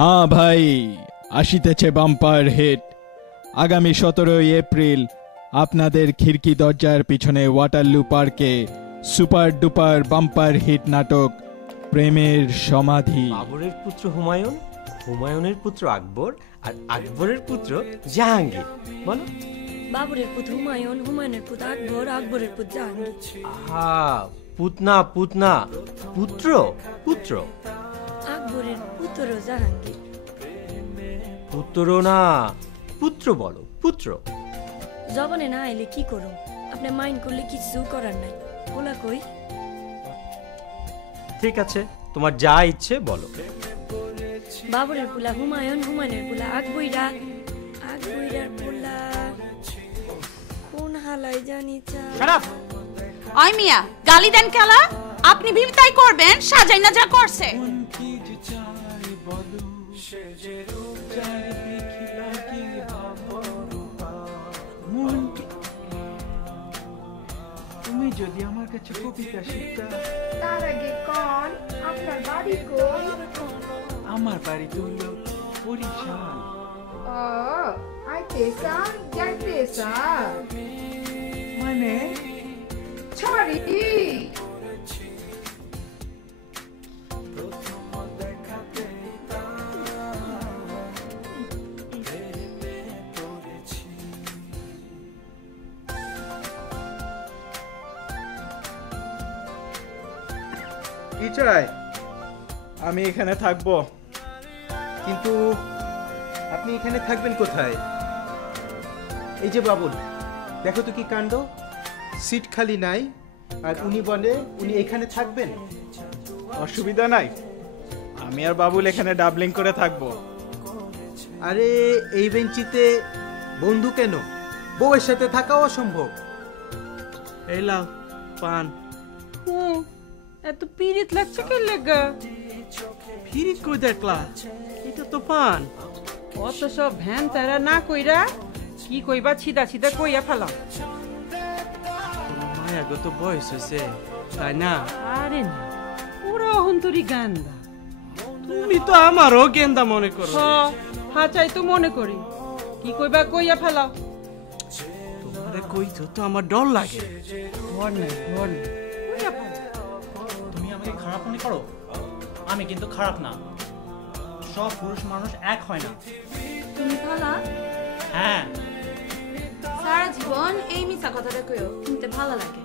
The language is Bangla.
হ্যাঁ ভাই, আসিতেছে বাম্পার হিট। আগামী 17 এপ্রিল আপনাদের খিড়কি দরজার পিছনে ওয়াটারলু পার্কে সুপার ডুপার বাম্পার হিট নাটক প্রেমের সমাধি। বাবরের পুত্র হুমায়ুন, হুমায়ুনের পুত্র আকবর, আর আকবরের পুত্র জাহাঙ্গীর। বলো। বাবরের পুত্র হুমায়ুন, হুমায়ুনের পুত্র আকবর, আকবরের পুত্র জাহাঙ্গীর। পুতনা পুতনা, পুত্র পুত্র। আকবরের পুত্র জাহাঙ্গীর। পুত্র না, পুত্র বলো, পুত্র। জবানে না এলে কি করুম? আপনি মাইন্ড করলে কিছু করার নাই। ওলা কই? ঠিক আছে, তোমার যা ইচ্ছে বলো। বাবরের পোলা হুমায়ুন, হুমায়ুনের পোলা আকবইরা, আকবইরার পোলা কোন হালাই জানি চা। খারাপ ওই মিয়া গালি দেন কেলা? আপনি ভি তাই করবেন? সাজাই না যা করছে। তুমি যদি আমার কাছে কবিতা শিখতা। তার আগে কোন আপনার বাড়ি কই? আমার বাড়ি তো হলো বরিশাল। ও আইতেছান যাইতেছান মানে ছড়ি। কি চাই? আমি এখানে থাকবো। কিন্তু আপনি এখানে থাকবেন কোথায়? এই যে বাবুল, দেখো তো কি কাণ্ড, সিট খালি নাই, আর উনি বলে উনি এখানে থাকবেন। অসুবিধা নাই, আমি আর বাবুল এখানে ডাবলিং করে থাকবো। আরে এই বেঞ্চিতে বন্ধু কেন? বউয়ের সাথে থাকাও অসম্ভব। এই লাও পান। এত পিরিত লাগছে কে লাগা? ফিরিত কই দেখলা? এটা তো পান। অত সব ভ্যান তারা না কইরা কি কইবা ছিদা ছিদা কইয়া ফেলাম। মায়া গত বয়স হয়েছে, তাই না? আরে না, পুরো অহন্তরি গান্দা। তুমি তো আমারও গেন্দা মনে করো। হাচাই তো মনে করি। কি কইবা কইয়া ফেলাও। তোমারে কইতো তো আমার ডর লাগে। ঘর নাই, ঘর নাই। কইয়া ফেলাও। তুমি আমাকে খারাপ মনে করো? আমি কিন্তু খারাপ না। সব পুরুষ মানুষ এক হয় না। তুমি ভালা? হ্যাঁ। সারা জীবন এই মিছা কথাটা কইও, শুনতে ভালো লাগে।